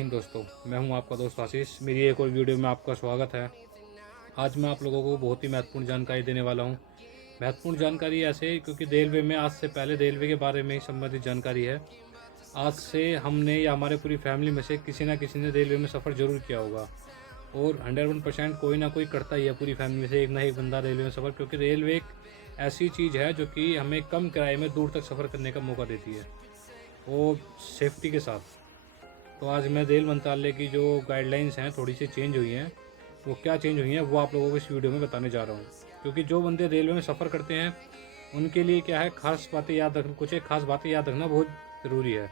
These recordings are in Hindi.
हिंद दोस्तों, मैं हूं आपका दोस्त आशीष। मेरी एक और वीडियो में आपका स्वागत है। आज मैं आप लोगों को बहुत ही महत्वपूर्ण जानकारी देने वाला हूं। महत्वपूर्ण जानकारी ऐसे क्योंकि रेलवे में आज से पहले रेलवे के बारे में संबंधित जानकारी है। आज से हमने या हमारे पूरी फैमिली में से किसी ना किसी ने रेलवे में सफ़र ज़रूर किया होगा और 101% कोई ना कोई करता ही है। पूरी फैमिली में से एक ना एक बंदा रेलवे में सफ़र, क्योंकि रेलवे एक ऐसी चीज़ है जो कि हमें कम किराए में दूर तक सफ़र करने का मौका देती है और सेफ्टी के साथ। तो आज मैं रेल मंत्रालय की जो गाइडलाइंस हैं थोड़ी सी चेंज हुई हैं, वो क्या चेंज हुई हैं वो आप लोगों को इस वीडियो में बताने जा रहा हूँ। क्योंकि जो बंदे रेलवे में सफ़र करते हैं उनके लिए क्या है, खास बातें याद रखना, कुछ एक खास बातें याद रखना बहुत ज़रूरी है।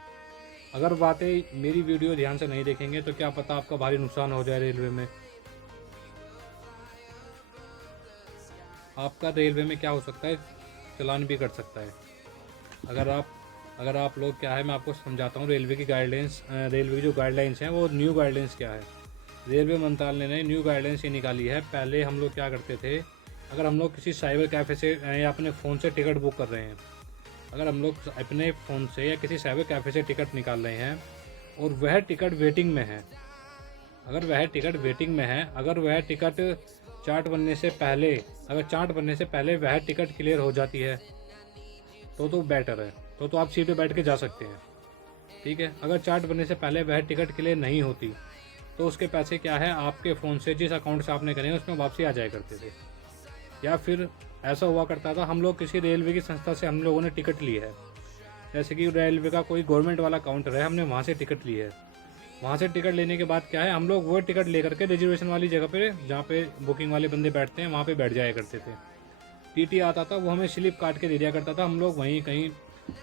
अगर बातें मेरी वीडियो ध्यान से नहीं देखेंगे तो क्या पता आपका भारी नुकसान हो जाए। रेलवे में आपका रेलवे में क्या हो सकता है, चालान भी कट सकता है। अगर आप लोग क्या है, मैं आपको समझाता हूँ रेलवे की गाइडलाइंस। रेलवे की जो गाइडलाइंस हैं वो न्यू गाइडलाइंस क्या है, रेलवे मंत्रालय ने न्यू गाइडलाइंस ये निकाली है। पहले हम लोग क्या करते थे, अगर हम लोग किसी साइबर कैफ़े से या अपने फ़ोन से टिकट बुक कर रहे हैं, अगर हम लोग अपने फ़ोन से या किसी साइबर कैफ़े से टिकट निकाल रहे हैं और वह टिकट वेटिंग में है, अगर वह टिकट वेटिंग में है, अगर वह टिकट चार्ट बनने से पहले, अगर चार्ट बनने से पहले वह टिकट क्लियर हो जाती है तो बेटर है। तो आप सीट पे बैठ के जा सकते हैं, ठीक है। अगर चार्ट बनने से पहले वह टिकट क्लियर नहीं होती तो उसके पैसे क्या है, आपके फ़ोन से जिस अकाउंट से आपने करे उसमें वापसी आ जाया करते थे। या फिर ऐसा हुआ करता था, हम लोग किसी रेलवे की संस्था से हम लोगों ने टिकट ली है, जैसे कि रेलवे का कोई गवर्नमेंट वाला काउंटर है, हमने वहाँ से टिकट ली है। वहाँ से टिकट लेने के बाद क्या है, हम लोग वो टिकट लेकर के रिजर्वेशन वाली जगह पे, जहाँ पे बुकिंग वाले बंदे बैठते हैं, वहाँ पे बैठ जाया करते थे। टीटी आता था, वो हमें स्लिप काट के दे दिया करता था, हम लोग वहीं कहीं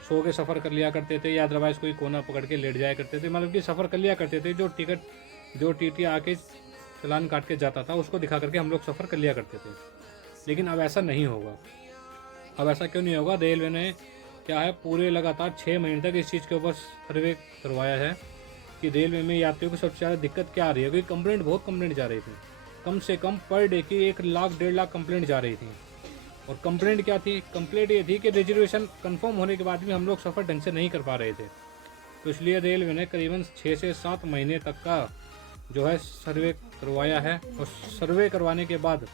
सो के सफ़र कर लिया करते थे या अदरवाइज़ कोई कोना पकड़ के लेट जाया करते थे। मतलब कि सफ़र कर लिया करते थे। जो टीटी आके चालान काट के जाता था उसको दिखा करके हम लोग सफ़र कर लिया करते थे। लेकिन अब ऐसा नहीं होगा। अब ऐसा क्यों नहीं होगा, रेलवे ने क्या है, पूरे लगातार 6 महीने तक इस चीज़ के ऊपर सर्वे करवाया है कि रेलवे में यात्रियों को सबसे ज़्यादा दिक्कत क्या आ रही है। क्योंकि बहुत कंप्लेंट जा रही थी, कम से कम पर डे की 1 लाख 1.5 लाख कंप्लेंट जा रही थी। और कंप्लेंट क्या थी, कंप्लेंट ये थी कि रिजर्वेशन कंफर्म होने के बाद भी हम लोग सफ़र ढंग से नहीं कर पा रहे थे। तो इसलिए रेलवे ने करीबन 6 से 7 महीने तक का जो है सर्वे करवाया है। और सर्वे करवाने के बाद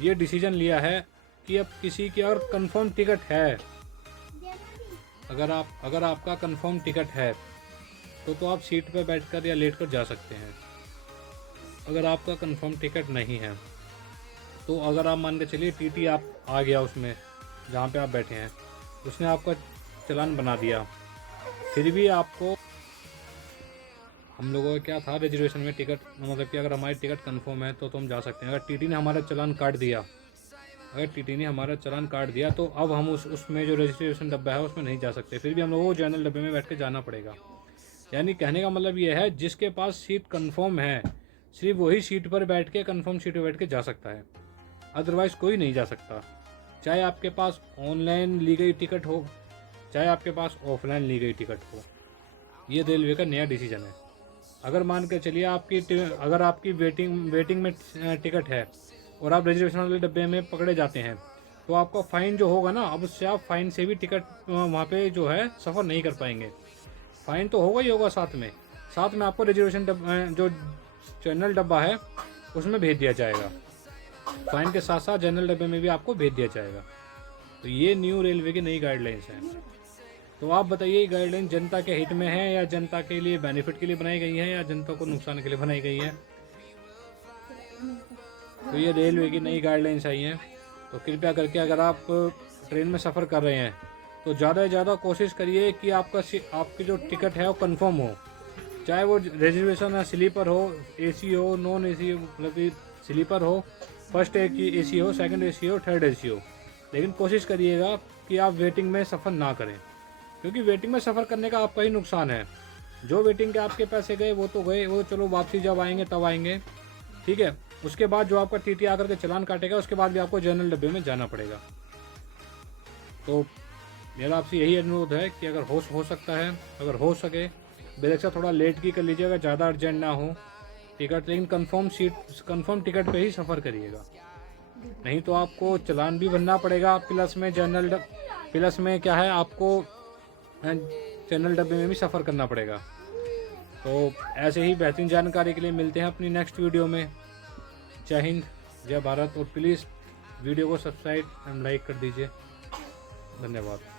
ये डिसीजन लिया है कि अब किसी की अगर कंफर्म टिकट है, अगर आपका कंफर्म टिकट है तो आप सीट पर बैठकर या लेटकर जा सकते हैं। अगर आपका कंफर्म टिकट नहीं है तो अगर आप मान के चलिए टीटी आप आ गया उसमें जहाँ पे आप बैठे हैं, उसने आपका चालान बना दिया, फिर भी आपको, हम लोगों का क्या था, रिजर्वेशन में टिकट, मतलब कि अगर हमारी टिकट कंफर्म है तो हम जा सकते हैं। अगर टीटी ने हमारा चालान काट दिया, तो अब हम उसमें जो रजिस्ट्रेशन डब्बा है उसमें नहीं जा सकते। फिर भी हम लोगों को जनरल डब्बे में बैठ के जाना पड़ेगा। यानी कहने का मतलब ये है, जिसके पास सीट कंफर्म है सिर्फ वही सीट पर बैठ के, कंफर्म सीट पर बैठ के जा सकता है, अदरवाइज़ कोई नहीं जा सकता। चाहे आपके पास ऑनलाइन ली गई टिकट हो, चाहे आपके पास ऑफलाइन ली गई टिकट हो। ये रेलवे का नया डिसीजन है। अगर मान कर चलिए अगर आपकी वेटिंग में टिकट है और आप रिजर्वेशन वाले डब्बे में पकड़े जाते हैं तो आपका फ़ाइन जो होगा ना, अब उससे आप फ़ाइन से भी टिकट वहाँ पे जो है सफ़र नहीं कर पाएंगे। फ़ाइन तो होगा ही होगा, साथ में आपको रिजर्वेशन जो जनरल डब्बा है उसमें भेज दिया जाएगा। फ़ाइन के साथ साथ जनरल डब्बे में भी आपको भेज दिया जाएगा। तो ये न्यू रेलवे की नई गाइडलाइंस हैं। तो आप बताइए, ये गाइडलाइन जनता के हित में है या जनता के लिए बेनिफिट के लिए बनाई गई है या जनता को नुकसान के लिए बनाई गई है। तो ये रेलवे की नई गाइडलाइंस आई हैं। तो कृपया करके अगर आप ट्रेन में सफ़र कर रहे हैं तो ज़्यादा से ज़्यादा कोशिश करिए कि आपकी जो टिकट है वो कंफर्म हो, चाहे वो रिजर्वेशन या स्लीपर हो, एसी हो, नॉन एसी, मतलब कि स्लीपर हो, फर्स्ट एसी हो, सेकंड एसी हो, थर्ड एसी हो। लेकिन कोशिश करिएगा कि आप वेटिंग में सफ़र ना करें, क्योंकि वेटिंग में सफ़र करने का आपका ही नुकसान है। जो वेटिंग के आपके पैसे गए वो तो गए, वो चलो वापसी जब आएंगे तब आएंगे, ठीक है। उसके बाद जो आपका टीटी आकर के चालान काटेगा उसके बाद भी आपको जनरल डब्बे में जाना पड़ेगा। तो मेरा आपसे यही अनुरोध है कि अगर हो सकता है, अगर हो सके बेशक थोड़ा लेट की कर लीजिएगा, ज़्यादा अर्जेंट ना हो टिकट, लेकिन कंफर्म टिकट पे ही सफ़र करिएगा। नहीं तो आपको चालान भी भरना पड़ेगा, प्लस में क्या है, आपको जनरल डब्बे में भी सफ़र करना पड़ेगा। तो ऐसे ही बेहतरीन जानकारी के लिए मिलते हैं अपनी नेक्स्ट वीडियो में। जय हिंद, जय भारत, और प्लीज़ वीडियो को सब्सक्राइब एंड लाइक कर दीजिए। धन्यवाद।